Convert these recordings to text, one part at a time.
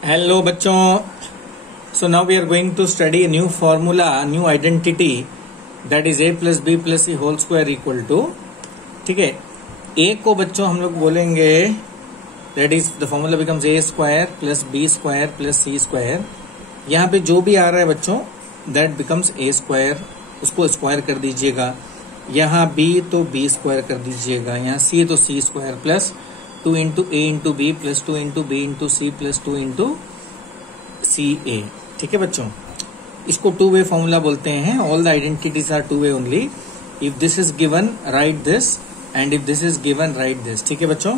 Hello बच्चों. So now we are going to study a new formula, a new identity, that is a plus b plus c whole square equal to. ठीक है, a को बच्चों हम लोग बोलेंगे that is the formula becomes a square plus b square plus c square. यहाँ पे जो भी आ रहा है बच्चों that becomes a square, उसको स्क्वायर कर दीजिएगा. यहाँ b तो b स्क्वायर कर दीजिएगा. यहाँ c तो c square plus 2 into a into B plus 2 into B into C plus 2 into C A. ठीक है बच्चों, इसको टू वे फॉर्मूला बोलते हैं. All the identities are two way only. If this is given right this and if this is given right this. ठीक है बच्चों.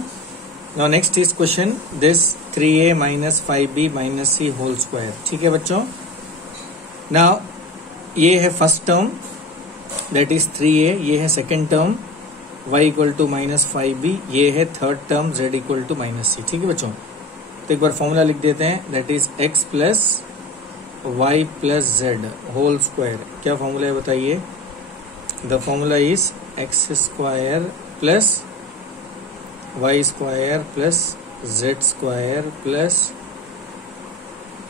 Now next is question this 3a minus 5b minus C whole square. ठीक है बच्चों. Now ये है first term that is 3a, ये है second term y equal to minus 5b, ये है third term z equal to minus C. ठीक है बच्चों. तो एक बार फॉर्मूला लिख देते हैं that is x plus Y plus Z whole square. क्या फॉर्मूला है बताइए. The formula is X square plus Y square plus Z square plus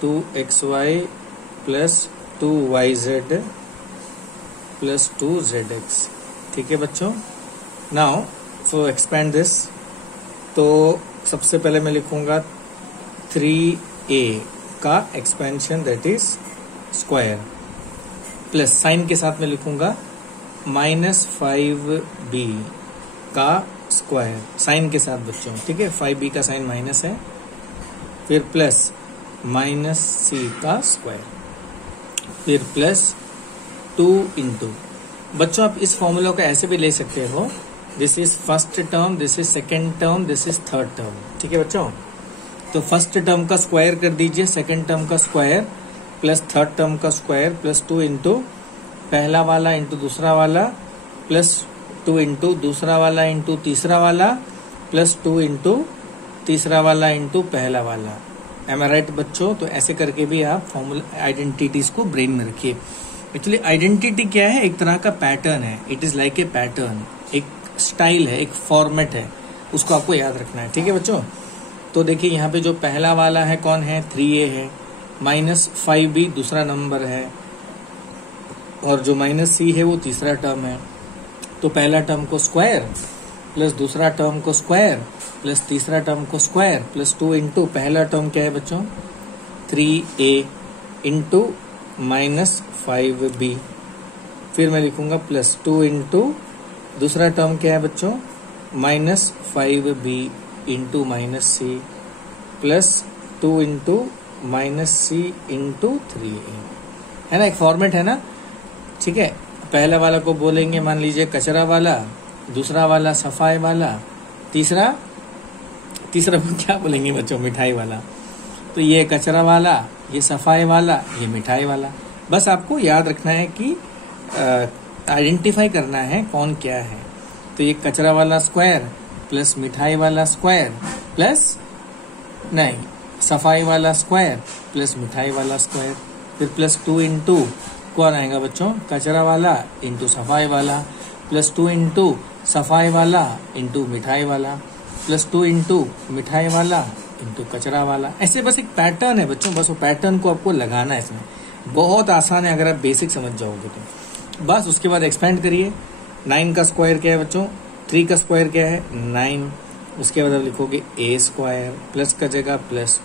2xy plus 2yz plus 2zx. ठीक है बच्चों. Now so expand this. तो सबसे पहले मैं लिखूंगा 3a का expansion that is square plus sign के साथ में लिखूंगा माइनस 5b का स्क्वायर साइन के साथ बच्चों. ठीक है, 5b का साइन माइनस है. फिर प्लस माइनस c का स्क्वायर फिर प्लस 2 इंटू. बच्चों आप इस फॉर्मूला को ऐसे भी ले सकते हो. This is first term, this is second term, this is third term. ठीक है बच्चों. तो फर्स्ट टर्म का स्क्वायर कर दीजिए, सेकेंड टर्म का स्क्वायर प्लस थर्ड टर्म का स्क्वायर प्लस 2 इंटू पहला वाला इंटू दूसरा वाला प्लस 2 इंटू दूसरा वाला इंटू तीसरा वाला प्लस 2 इंटू तीसरा वाला इंटू पहला वाला. एम आई राइट बच्चों. तो ऐसे करके भी आप फॉर्मूला आइडेंटिटीज को ब्रेन में रखिए. एक्चुअली आइडेंटिटी क्या है, एक तरह का पैटर्न है. It is like a pattern, एक स्टाइल है, एक फॉर्मेट है, उसको आपको याद रखना है. ठीक है बच्चों. तो देखिए यहाँ पे जो पहला वाला है कौन है, 3a है. माइनस 5b दूसरा नंबर है और जो माइनस c है वो तीसरा टर्म है. तो पहला टर्म को स्क्वायर प्लस दूसरा टर्म को स्क्वायर प्लस तीसरा टर्म को स्क्वायर प्लस 2 इंटू पहला टर्म क्या है बच्चों 3a इंटू माइनस 5b. फिर मैं लिखूंगा प्लस 2 इंटू दूसरा टर्म क्या है बच्चों minus 5b into minus C plus 2 into minus C into 3a. है ना, एक फॉर्मेट है ना. ठीक है. पहला वाला को बोलेंगे मान लीजिए कचरा वाला, दूसरा वाला सफाई वाला, तीसरा को क्या बोलेंगे बच्चों मिठाई वाला. तो ये कचरा वाला, ये सफाई वाला, ये मिठाई वाला. बस आपको याद रखना है कि आइडेंटिफाई करना है कौन क्या है. तो ये कचरा वाला स्क्वायर प्लस मिठाई वाला स्क्वायर प्लस नहीं सफाई वाला स्क्वायर प्लस मिठाई वाला स्क्वायर. फिर प्लस 2 इंटू कौन आएगा बच्चों कचरा वाला इंटू सफाई वाला प्लस 2 इंटू सफाई वाला इंटू मिठाई वाला प्लस 2 इंटू मिठाई वाला इंटू कचरा वाला. ऐसे बस एक पैटर्न है बच्चों. बस वो पैटर्न को आपको लगाना है. इसमें बहुत आसान है अगर आप बेसिक समझ जाओगे तो. बस उसके बाद एक्सपेंड करिए. 9 का स्क्वायर क्या है बच्चों 3 का स्क्वायर क्या है 9. उसके बाद आप लिखोगे a स्क्वायर प्लस का जगह प्लस.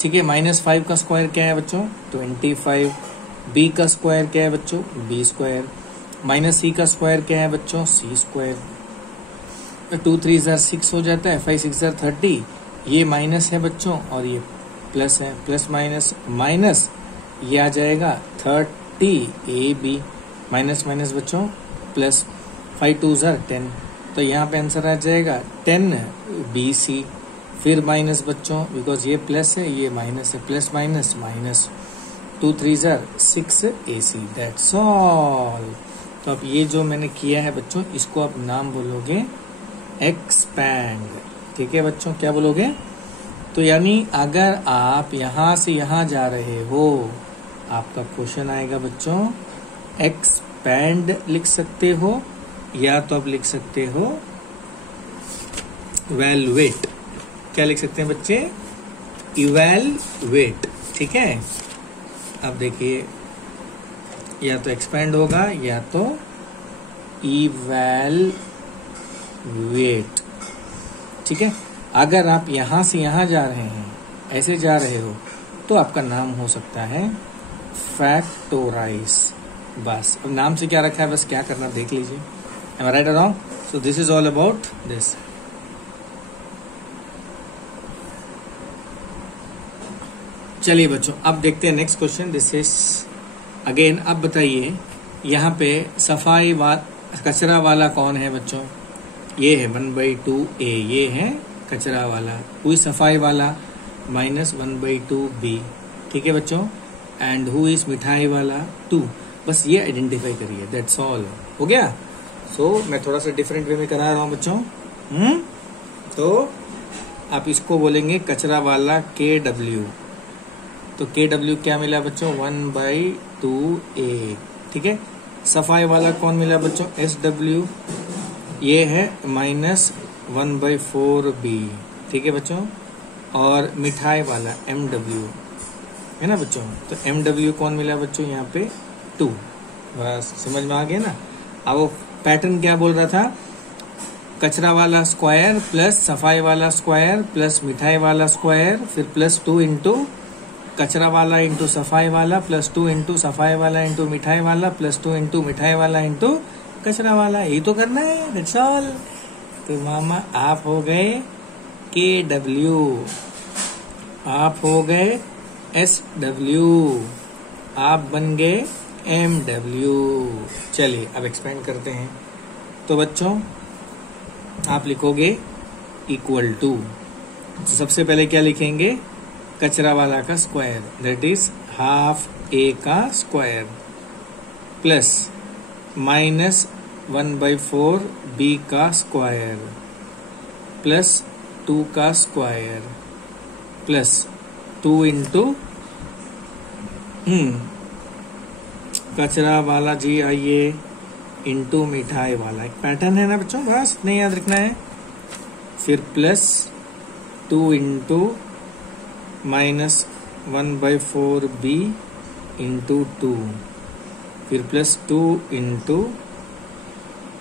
ठीक है. माइनस 5 का स्क्वायर क्या है बच्चों 25. b का स्क्वायर क्या है बच्चों b स्क्वायर. माइनस c का स्क्वायर क्या है बच्चों c स्क्वायर. 2 3 6 हो जाता है. 5 6 30. ये माइनस है बच्चों और ये प्लस है. प्लस माइनस माइनस ये आ जाएगा 30 ab माइनस माइनस बच्चों प्लस 5 2 10. तो यहाँ पे आंसर आ जाएगा 10 bc. फिर माइनस बच्चों बिकॉज ये प्लस है ये माइनस है. Plus minus minus 2 3 6 ac. That's all. तो अब ये जो मैंने किया है बच्चों इसको आप नाम बोलोगे एक्सपैंड. ठीक है बच्चों. क्या बोलोगे. तो यानी अगर आप यहाँ से यहाँ जा रहे हो आपका क्वेश्चन आएगा बच्चों एक्सपैंड लिख सकते हो या तो आप लिख सकते हो वैल्यूएट. क्या लिख सकते हैं बच्चे इवैल्यूएट, ठीक है। अब देखिए या तो एक्सपेंड होगा या तो इवैल्यूएट, ठीक है। अगर आप यहां से यहां जा रहे हैं, ऐसे जा रहे हो, तो आपका नाम हो सकता है फैक्टोराइज। बस अब नाम से क्या रखा है, बस क्या करना देख लीजिए। Am I right or wrong? So this is all about this. चलिए बच्चों अब देखते हैं next question. This is again, अब बताइए यहाँ पे कचरा वाला कौन है बच्चों? ये है 1/2a, ये है कचरा वाला। हु इज सफाई वाला? -1/2b, ठीक है बच्चों। एंड हु इज मिठाई वाला? 2। बस ये आइडेंटिफाई करिए, दैट्स ऑल। हो गया। सो मैं थोड़ा सा डिफरेंट वे में करा रहा हूं बच्चों। तो आप इसको बोलेंगे कचरा वाला KW। तो KW क्या मिला बच्चों? 1/2a, ठीक है। सफाई वाला कौन मिला बच्चों? SW, ये है -1/4b, ठीक है बच्चों। और मिठाई वाला MW है ना बच्चों। तो MW कौन मिला बच्चों? यहाँ पे 2। बस समझ में आ गया ना। अब वो पैटर्न क्या बोल रहा था? कचरा वाला स्क्वायर प्लस सफाई वाला स्क्वायर प्लस मिठाई वाला स्क्वायर, फिर +2 इंटू कचरा वाला इंटू सफाई वाला, +2 इंटू सफाई वाला इंटू मिठाई वाला, +2 इंटू मिठाई वाला इंटू कचरा वाला। यही तो करना है, दैट्स ऑल। तो मामा आप हो गए KW, आप हो गए SW, आप बन गए MW। चलिए अब एक्सपेंड करते हैं। तो बच्चों आप लिखोगे इक्वल टू, सबसे पहले क्या लिखेंगे? कचरा वाला का स्क्वायर, दैट इज ½ a का स्क्वायर, प्लस -1/4b का स्क्वायर, प्लस 2 का स्क्वायर, प्लस 2 इंटू कचरा वाला जी आइए इंटू मिठाई वाला। एक पैटर्न है ना बच्चों, बस इतने याद रखना है। फिर +2 इंटू -1/4b इंटू 2, फिर +2 इंटू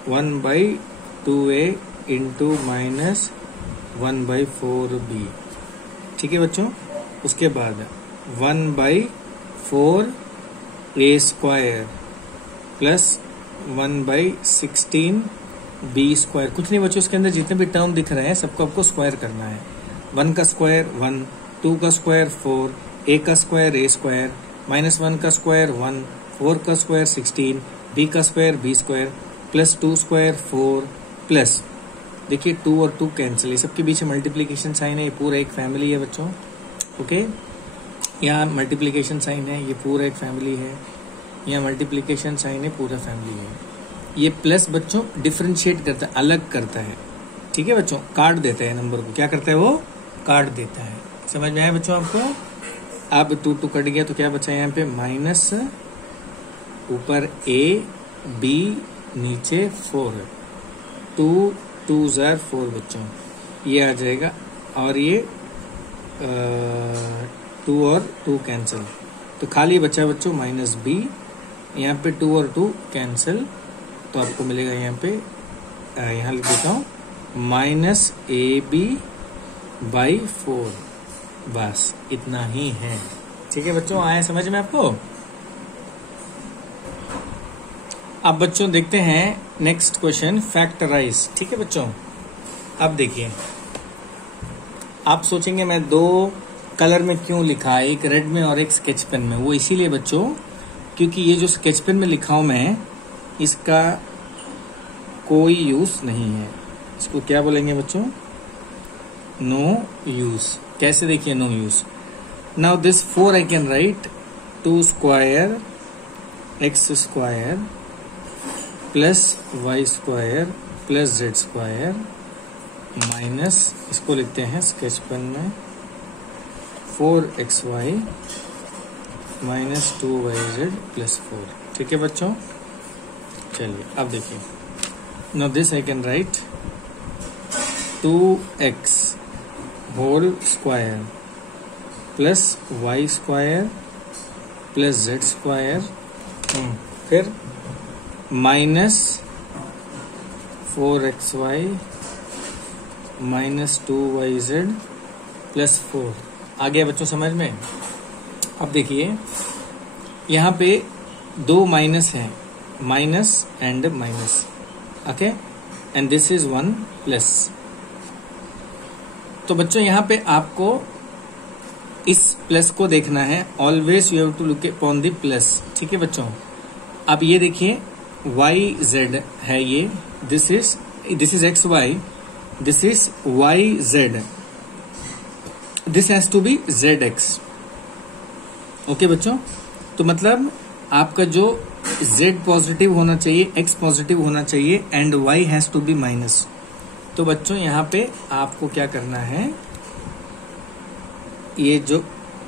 1/2a इंटू -1/4b, ठीक है बच्चों। उसके बाद 1/4a square plus 1/16b square. कुछ नहीं बच्चों, उसके अंदर जितने भी टर्म दिख रहे हैं सबको आपको स्क्वायर करना है। 1 का स्क्वायर 1, 2 का स्क्वायर 4, a का स्क्वायर a स्क्वायर, -1 का स्क्वायर 1, 4 का स्क्वायर 16, b का square b square, +2 square 4, plus देखिए 2 और 2 कैंसिल, ये सबके बीच मल्टीप्लीकेशन साइन है। ये पूरा एक फैमिली है बच्चों, ओके। यहाँ मल्टीप्लीकेशन साइन है, ये पूरा एक फैमिली है। यहाँ मल्टीप्लीकेशन साइन है, पूरा फैमिली है। ये प्लस बच्चों डिफरेंशिएट करता है, अलग करता है, ठीक है बच्चों। काट देता है नंबर को, क्या करता है वो? काट देता है। समझ में आया बच्चों आपको? अब 2 कट गया तो क्या बचा यहाँ पे? माइनस ऊपर a b नीचे 4, 2 2s are 4 बच्चों, ये आ जाएगा। और ये 2 और 2 कैंसिल, तो खाली बचा बच्चों -b। यहाँ पे 2 और 2 कैंसिल, तो आपको मिलेगा यहाँ पे, यहाँ लिख देता हूँ -ab/4। बस इतना ही है, ठीक है बच्चों। आया समझ में आपको? अब बच्चों देखते हैं नेक्स्ट क्वेश्चन, फैक्टराइज, ठीक है बच्चों। अब देखिए, आप सोचेंगे मैं 2 कलर में क्यों लिखा, एक रेड में और एक स्केच पेन में। वो इसीलिए बच्चों क्योंकि ये जो स्केच पेन में लिखा हूं मैं, इसका कोई यूज नहीं है। इसको क्या बोलेंगे बच्चों? No use. कैसे? देखिए no use. Now this 4 I can write 2 square x square plus y square plus z square minus, इसको लिखते हैं स्केच पेन में 4xy माइनस 2yz प्लस 4, ठीक है बच्चों। चलिए अब देखिए, now this I can write 2x whole square plus Y square plus Z square, फिर minus 4xy minus 2yz plus 4। आ गया बच्चों समझ में? अब देखिए यहाँ पे दो माइनस है, minus and minus, okay, and this is 1 plus. तो बच्चों यहाँ पे आपको इस प्लस को देखना है, always you have to look upon the plus, ठीक है बच्चों। अब ये देखिए वाई जेड है, ये this is X Y, this is Y Z, this has to be Z X, okay बच्चों। तो मतलब आपका जो z पॉजिटिव होना चाहिए, x पॉजिटिव होना चाहिए and y has to be minus. तो बच्चों यहाँ पे आपको क्या करना है, ये जो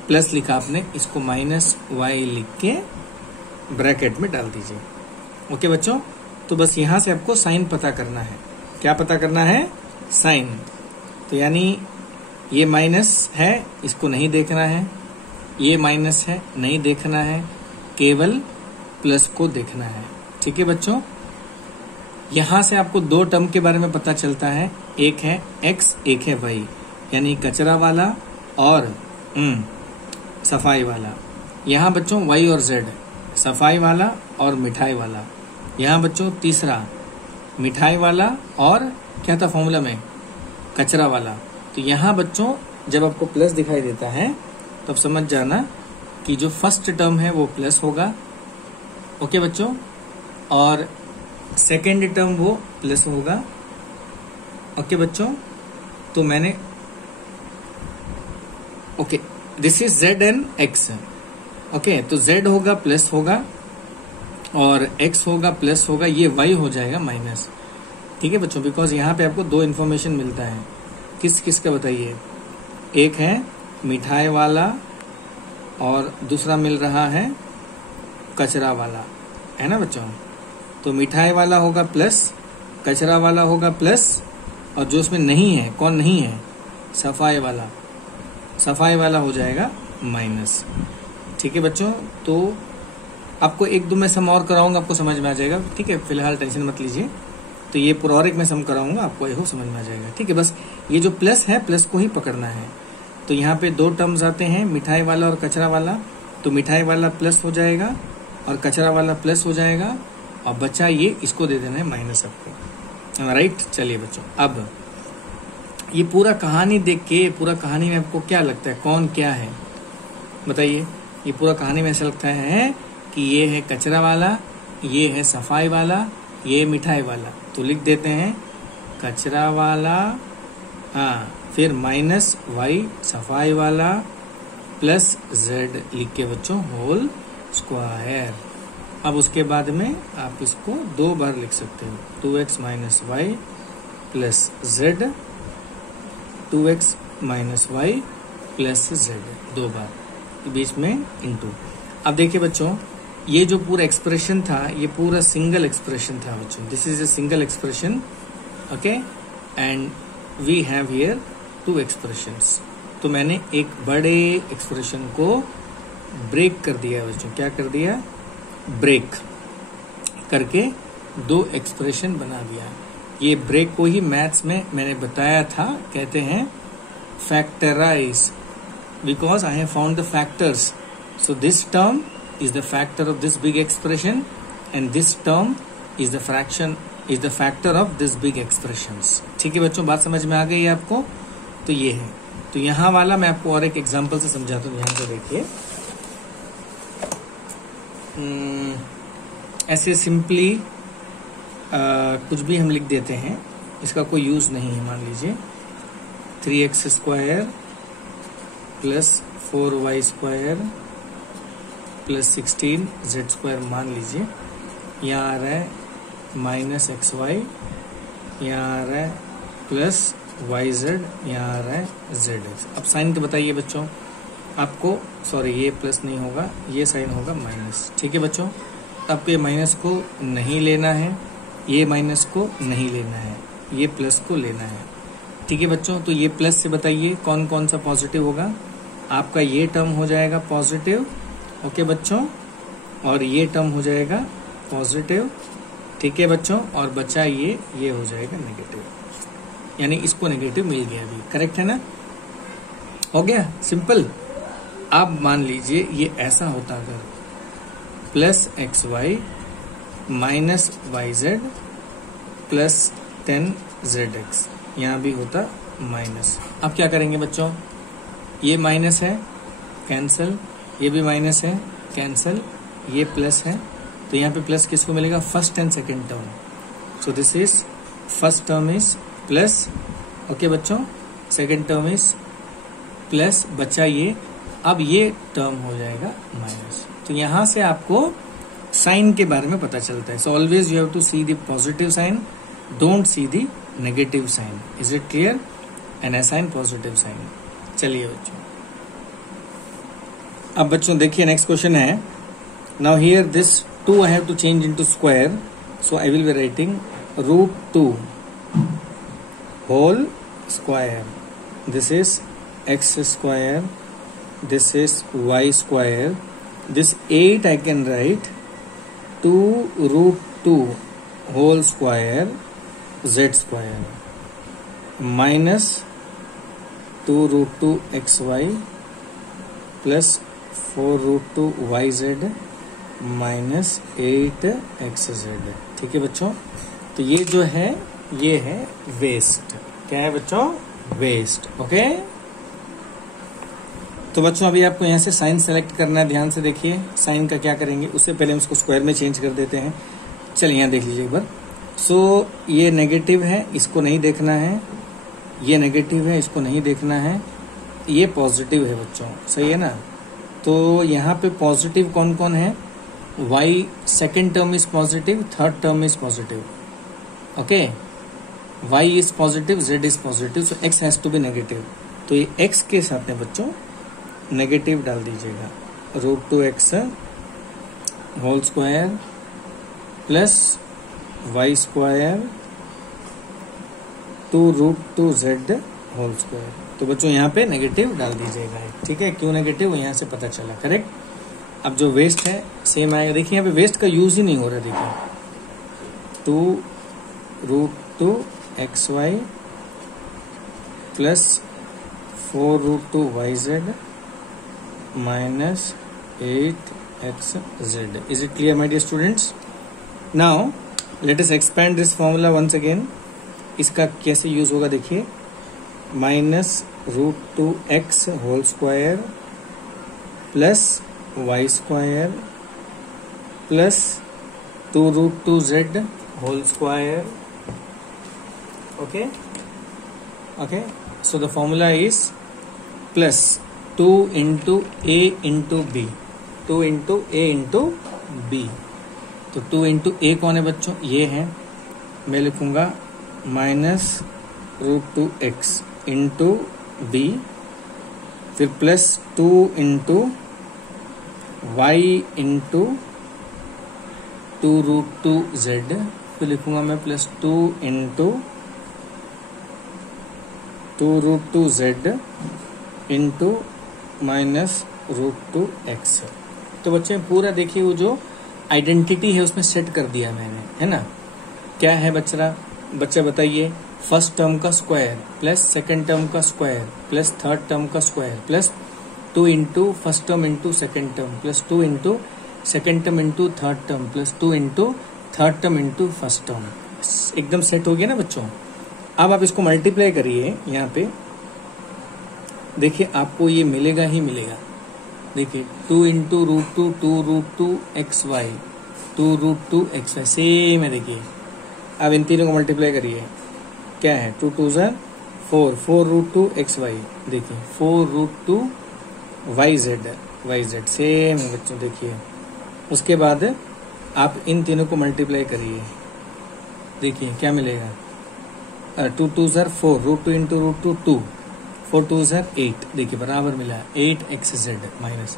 प्लस लिखा आपने इसको माइनस y लिख के ब्रैकेट में डाल दीजिए, ओके बच्चों। तो बस यहां से आपको साइन पता करना है। क्या पता करना है? साइन। तो यानी ये माइनस है, इसको नहीं देखना है, ये माइनस है, नहीं देखना है, केवल प्लस को देखना है, ठीक है बच्चों। यहां से आपको दो टर्म के बारे में पता चलता है, एक है x, एक है y, यानी कचरा वाला और सफाई वाला। यहां बच्चों y और z, सफाई वाला और मिठाई वाला। यहां बच्चों तीसरा मिठाई वाला और क्या था फॉर्मूला में, कचरा वाला। तो यहां बच्चों जब आपको प्लस दिखाई देता है तब समझ जाना कि जो फर्स्ट टर्म है वो प्लस होगा, ओके बच्चों, और सेकेंड टर्म वो प्लस होगा, ओके बच्चों। तो मैंने okay, this is z and x, okay. तो z होगा प्लस होगा और x होगा प्लस होगा, ये y हो जाएगा माइनस, ठीक है बच्चों। बिकॉज यहाँ पे आपको दो इन्फॉर्मेशन मिलता है, किस किस का बताइए, एक है मिठाई वाला और दूसरा मिल रहा है कचरा वाला, है ना बच्चों। तो मिठाई वाला होगा प्लस, कचरा वाला होगा प्लस, और जो उसमें नहीं है, कौन नहीं है, सफाई वाला, सफाई वाला हो जाएगा माइनस, ठीक है बच्चों। तो आपको एक दो मैं सम और कराऊंगा, आपको समझ में आ जाएगा, ठीक है, फिलहाल टेंशन मत लीजिए। तो ये पूरा और एक मैं सम कराऊंगा, आपको यही समझ में आ जाएगा, ठीक है। बस ये जो प्लस है, प्लस को ही पकड़ना है। तो यहाँ पे दो टर्म्स आते हैं, मिठाई वाला और कचरा वाला। तो मिठाई वाला प्लस हो जाएगा और कचरा वाला प्लस हो जाएगा, और बच्चा ये इसको दे देना है माइनस आपको, राइट। चलिए बच्चों, अब ये पूरा कहानी देख के, पूरा कहानी में आपको क्या लगता है, कौन क्या है बताइए। ये पूरा कहानी में ऐसा लगता है कि ये है कचरा वाला, ये है सफाई वाला, ये मिठाई वाला। तो लिख देते हैं कचरा वाला, हाँ, फिर माइनस y सफाई वाला प्लस z लिख के बच्चों होल स्क्वायर। अब उसके बाद में आप इसको दो बार लिख सकते हो, 2x minus Y plus z, 2x minus Y plus z, दो बार, बीच में इनटू। अब देखिए बच्चों, ये जो पूरा एक्सप्रेशन था, ये पूरा सिंगल एक्सप्रेशन था बच्चों, this is a single expression, okay, and we have here two expressions. तो मैंने एक बड़े एक्सप्रेशन को ब्रेक कर दिया बच्चों, क्या कर दिया, ब्रेक करके दो एक्सप्रेशन बना दिया। ये ब्रेक को ही मैथ्स में मैंने बताया था, कहते हैं factorise, because I have found the factors. So this term is the factor of this big expression and this term is the fraction, is the factor of this big expressions, ठीक है बच्चों, बात समझ में आ गई है आपको। तो ये है, तो यहाँ वाला मैं आपको और एक एग्जांपल से समझाता हूँ। यहाँ पे देखिए, ऐसे सिंपली कुछ भी हम लिख देते हैं, इसका कोई यूज नहीं है। मान लीजिए 3x square plus 4y square plus 16z square मान लीजिए। यहाँ आ रहा है माइनस XY, यहाँ आ रहा है प्लस YZ, यहाँ आ रहा है ZX। अब साइन तो बताइए बच्चों आपको, सॉरी ये प्लस नहीं होगा, ये साइन होगा माइनस, ठीक है बच्चों। आपको ये माइनस को नहीं लेना है, ये माइनस को नहीं लेना है, ये प्लस को लेना है, ठीक है बच्चों। तो ये प्लस से बताइए कौन कौन सा पॉजिटिव होगा, आपका ये टर्म हो जाएगा पॉजिटिव, ओके बच्चों, और ये टर्म हो जाएगा पॉजिटिव, ठीक है बच्चों, और बचा ये हो जाएगा नेगेटिव, यानी इसको नेगेटिव मिल गया अभी, करेक्ट है ना? हो गया सिंपल। अब मान लीजिए ये ऐसा होता अगर plus X Y minus Y Z plus 10 Z X, यहाँ भी होता माइनस। अब क्या करेंगे बच्चों, ये माइनस है कैंसल, ये भी माइनस है कैंसल, ये प्लस है, तो यहाँ पे प्लस किसको मिलेगा, first and second term. So this is first term is plus, okay बच्चों, सेकेंड टर्म इज प्लस, बचा ये, अब ये टर्म हो जाएगा माइनस। तो यहां से आपको साइन के बारे में पता चलता है। So always you have to see the positive sign, don't see the negative sign. Is it clear? And assign positive sign. चलिए बच्चों, अब बच्चों देखिए नेक्स्ट क्वेश्चन है। Now here this 2 I have to change into square, so I will be writing √2 whole square, this is x square, this is y square, this 8 I can write 2√2 whole square z square minus 2√2 xy plus 4√2 yz minus 8xz। ठीक है बच्चों, तो ये जो है ये है waste. क्या है बच्चों? वेस्ट। ओके, तो बच्चों अभी आपको यहाँ से साइन सेलेक्ट करना है। ध्यान से देखिए साइन का क्या करेंगे, उससे पहले हम इसको स्क्वायर में चेंज कर देते हैं। चलिए यहाँ देख लीजिए एक बार। सो ये नेगेटिव है, इसको नहीं देखना है, ये नेगेटिव है, इसको नहीं देखना है, ये पॉजिटिव है बच्चों, सही है ना? तो यहाँ पे पॉजिटिव कौन कौन है? y second term is positive, third term is positive, okay, y is positive, z is positive, so x has to be negative. तो ये x के साथ में बच्चों नेगेटिव डाल दीजिएगा, √2x whole square plus Y square 2√2z whole square. तो बच्चों यहाँ पे नेगेटिव डाल दीजिएगा, ठीक है? क्यों नेगेटिव, यहाँ से पता चला, करेक्ट। अब जो वेस्ट है सेम आएगा। देखिए यहाँ पे वेस्ट का यूज ही नहीं हो रहा, देखिए 2√2xy plus 4√2yz minus 8xz. Is it clear, my dear students? Now let us expand this formula once again. इसका कैसे यूज होगा देखिए, -√2x whole square plus Y square plus 2√2z whole square, okay, okay. So the formula is plus 2 into a into b, 2 into a into b। तो 2 into a कौन है बच्चों? ये है, मैं लिखूंगा -√2x into b, फिर plus 2 into y into 2√2z, फिर लिखूंगा मैं plus 2 into 2√2z into -√2x। तो बच्चे पूरा देखिए वो जो आइडेंटिटी है उसमें सेट कर दिया मैंने, है ना? क्या है बच्चा बताइए, फर्स्ट टर्म का स्क्वायर प्लस सेकंड टर्म का स्क्वायर प्लस थर्ड टर्म का square plus 2 into first term into second term plus 2 into second term into third term plus 2 into third term into first term. एकदम set हो गया ना बच्चों? अब आप इसको मल्टीप्लाई करिए, यहाँ पे देखिए आपको ये मिलेगा ही मिलेगा। देखिए 2 इंटू √2 2√2xy 2√2xy सेम है। देखिए अब इन तीनों को मल्टीप्लाई करिए, क्या है 2 2 4 4√2xy, देखिए 4√2yz सेम है बच्चों। देखिए उसके बाद आप इन तीनों को मल्टीप्लाई करिए, देखिए क्या मिलेगा 2 2 4 √2 इंटू √2 2 4 2 8, देखिए बराबर मिला 8xz माइनस।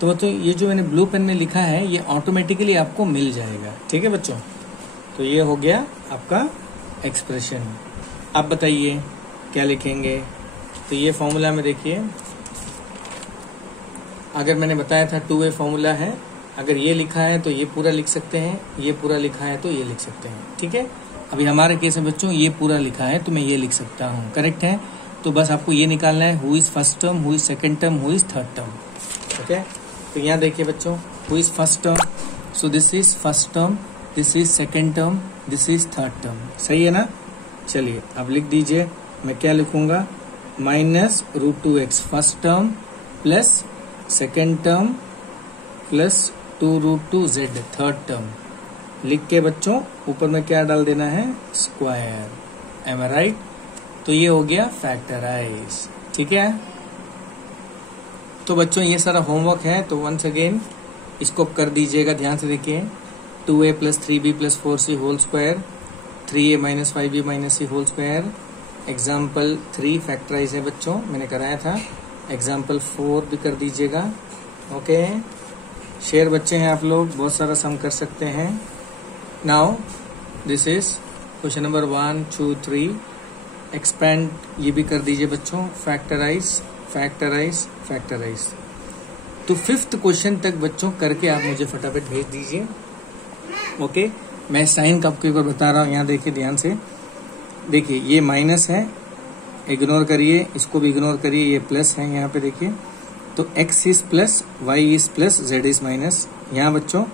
तो बच्चों ये जो मैंने ब्लू पेन में लिखा है ये ऑटोमेटिकली आपको मिल जाएगा, ठीक है बच्चों? तो ये हो गया आपका एक्सप्रेशन। अब बताइए क्या लिखेंगे? तो ये फॉर्मूला में देखिए अगर मैंने बताया था 2a फॉर्मूला है, अगर ये लिखा है तो ये पूरा लिख सकते हैं, ये पूरा लिखा है तो ये लिख सकते हैं, ठीक है। अभी हमारे केस में बच्चों ये पूरा लिखा है तो मैं ये लिख सकता हूँ, करेक्ट है। तो बस आपको ये निकालना है, who is first term, who is second term, who is third term, okay. तो यहाँ देखिए बच्चों, who is first term, so this is first term, this is second term, this is third term, सही है ना। चलिए अब लिख दीजिए, मैं क्या लिखूंगा, minus √2x first term plus second term plus 2√2z third term. लिख के बच्चों ऊपर में क्या डाल देना है, स्क्वायर, एम आई राइट। तो ये हो गया फैक्टराइज, ठीक है। तो बच्चों ये सारा होमवर्क है, तो वंस अगेन इसको कर दीजिएगा, ध्यान से देखिए। 2a + 3b + 4c whole square, 3a - 5b - c whole square. Example 3 factorise है बच्चों, मैंने कराया था। एग्जाम्पल 4 भी कर दीजिएगा, ओके। शेयर बच्चे हैं आप लोग, बहुत सारा सम कर सकते हैं। Now this is question number 1, 2, 3। Expand ये भी कर दीजिए बच्चों, फैक्टराइज फैक्टराइज फैक्टराइज। तो 5th क्वेश्चन तक बच्चों करके आप मुझे फटाफट भेज दीजिए, ओके। मैं साइन का आपको एक बार बता रहा हूँ, यहाँ देखिए ध्यान से। देखिए ये माइनस है, इग्नोर करिए, इसको भी इग्नोर करिए, ये प्लस है यहाँ पे देखिए। तो x is plus, y is plus, z is minus. यहाँ बच्चों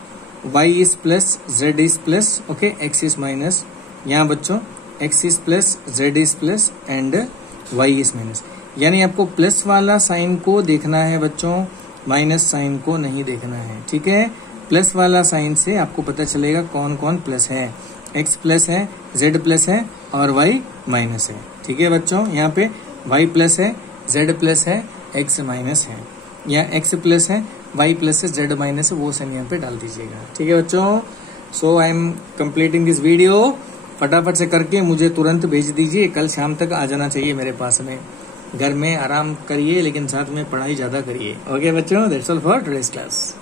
y is plus, z is plus, okay, x is minus. यहाँ बच्चों x is plus, z is plus and y is minus. यानी आपको प्लस वाला साइन को देखना है बच्चों, माइनस साइन को नहीं देखना है, ठीक है। प्लस वाला साइन से आपको पता चलेगा कौन कौन प्लस है, x प्लस है, z प्लस है और y माइनस है, ठीक है बच्चों। यहाँ पे y प्लस है, z प्लस है, x माइनस है, या x प्लस है, y प्लस है, z माइनस है, वो साइन यहाँ पे डाल दीजिएगा, ठीक है बच्चों। So I am completing this video. फटाफट से करके मुझे तुरंत भेज दीजिए, कल शाम तक आ जाना चाहिए मेरे पास में। घर में आराम करिए लेकिन साथ में पढ़ाई ज्यादा करिए, ओके बच्चों। That's all for today's class.